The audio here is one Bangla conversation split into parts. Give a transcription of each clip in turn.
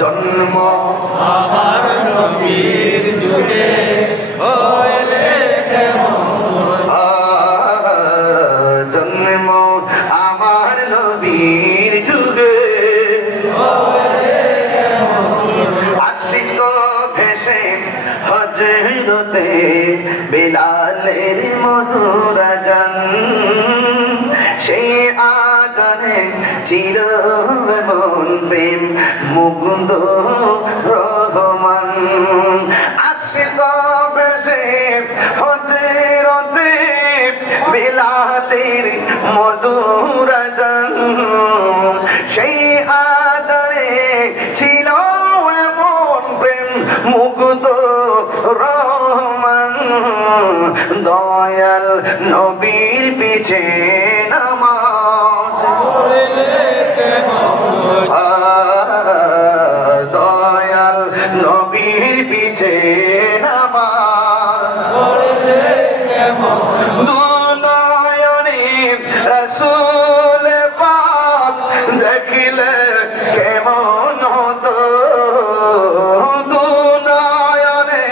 জন্ম আমার নবীর যুগে হইলে জন্ম আমার নবীর যুগে আশিক ভেসে হযরতে বেলালের মধুর আযান সেই আযানে ছিল এমন প্রেম মুগ্ধ রহমান আশিক ভেসে হযরতে বেলালের মধুর আযান সেই আযানে ছিল এমন প্রেম মুগ্ধ রহমান দয়াল নবীর পিছে নামাজ দয়াল নবীর পিছে নামাজ দুনয়নে রাসূল পাক দেখিলে কেমন হতো দুনয়নে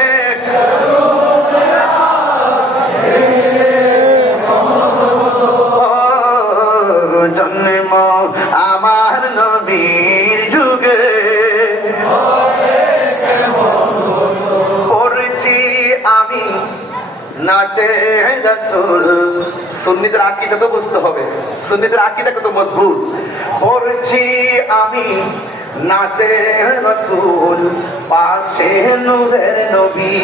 জন্ম আমার নবীর যুগে পড়ছি আমি নাতে রাসূল সুন্নিদের আকীদা তো বুঝতে হবে সুন্নিদের আকীদা কত মজবুত পড়ছি আমি নাতে রাসূল পাশে নূরের নবী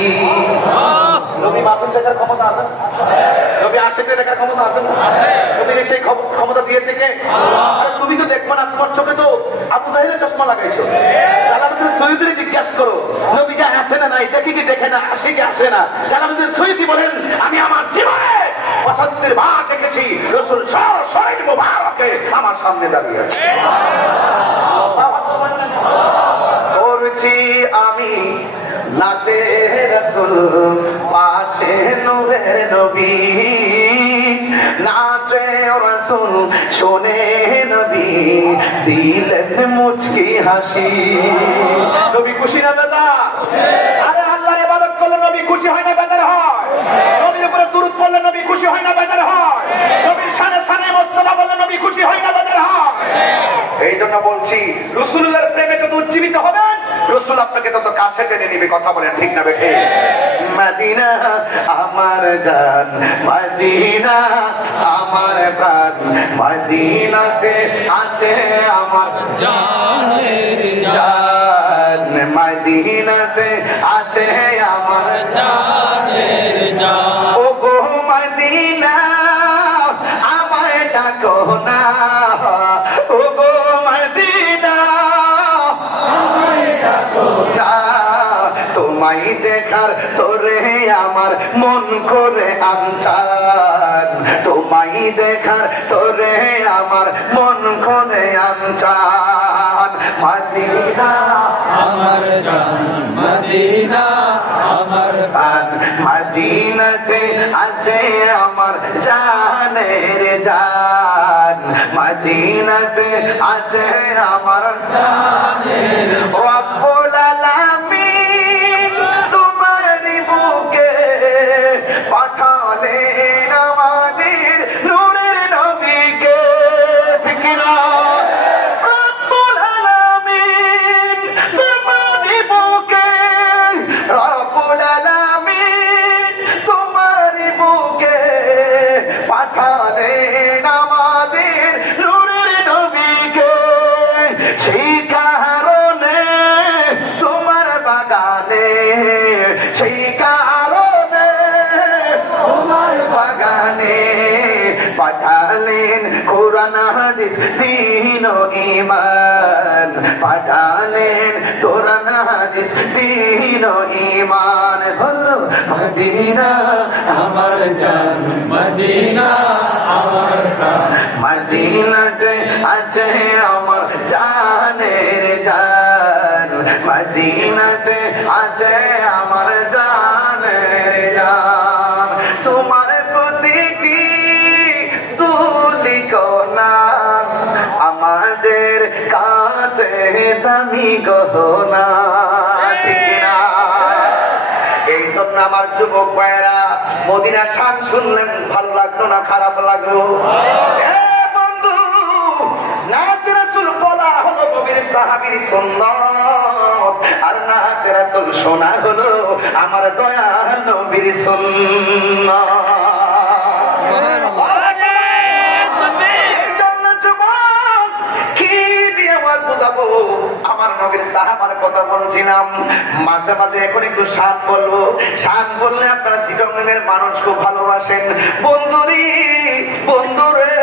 নবী মাহফিল দেখার ক্ষমতা আছে নবী আশিক দেখার ক্ষমতা আছে নবীর সেই ক্ষমতা দিয়েছে কে আরে তুমি তো দেখবে না তোমার চোখে তো আবু জাহেলের চশমা লাগাইছো জালালউদ্দিন সৈয়দীর জিজ্ঞাসা করো নবী কে আসে না নাই দেখি কি দেখে না আসে কি আসে না জালালউদ্দিন সৈয়দী বলেন আমি আমার জীবনে পছন্দের বার দেখেছি রাসূল শরীর মুবারকে আমার সামনে দাঁড়িয়ে আছে করছি আমি নাতে রাসূল পাশে নূরের নবী নাতে রাসূল শুনে নবী দিলেন মুচকি হাসি নবী খুশি না বেজার আরে আল্লাহর ইবাদত করলে নবী খুশি হয় না বেজার হয় নবীর উপরে দুরূদ পড়লে নবী খুশি হয় না বেজার হয় নবীর শানে শানে মুস্তাফা বললে নবী খুশি হয় না বেজার হয় এই জন্য বলছি রাসূলের প্রেমে যত উজ্জীবিত হবেন রাসূল আপনাকে তত কাছে টেনে নিবে কথা বলেন ঠিক না বেঠে মদিনা আমার জান মদিনা আমার প্রাণ মদিনাতে আছে আমার জানের জান মদিনাতে আছে আমার জানের জান ও গো মদিনা আমায় ডাকো না ও গো মদিনা আমায় ডাকো না তোমায় দেখার তোরে আমার মন করে আনচান তোমায় দেখার তোরে আমার মন করে আনচান মদিনা আমার জান মদিনা আমার প্রাণ মদিনাতে আছে আমার জানের জান মদিনাতে আছে আমার জানের রব্বুল আলামিন তোমার বুকে পাঠালেন আমাদের নূরের নবীকে ঠিক না রব্বুল আলামিন তোমার বুকে রব্বুল আলামিন তোমার বুকে পাঠালেন আমাদের নূরের নবীকে সেই কারণে তোমার বাগানে সেই কারণে তোমার বাগানে পাঠালেন কোরআন হাদিস দ্বীন ও ঈমান পাঠালেন কোরআন হাদিস দ্বীন ও ঈমান বলো মদিনা আমার জান মদিনা আমার প্রাণ মদিনাতে আছে আমার জানের জান মদিনাতে আছে আমার জানের জান তোমার প্রতিটি দুলি কোনা আমাদের কাছে চেয়ে দামি গহনা, ঠিক কিনা? এই জন্য আমার যুবক ভাইয়েরা মদিনার শান শুনলেন, ভালো লাগলো না খারাপ লাগলো? এ বন্ধু, নাতে রাসূল বলা হলো নবীর সাহাবীর সুন্নাত, আর নাতে রাসূল শোনা হলো আমার দয়ার নবীর সুন্নাত। এই জন্য যুবক, কি দিয়ে আওয়াজ বোঝাবো? আমার নবীর সাহাবার কথা বলছিলাম, মাঝে মাঝে এখন একটু শান বলবো। শান বললে আপনারা চিরঙ্গের মানুষ খুব ভালোবাসেন। বন্ধুরে, বন্ধুরে,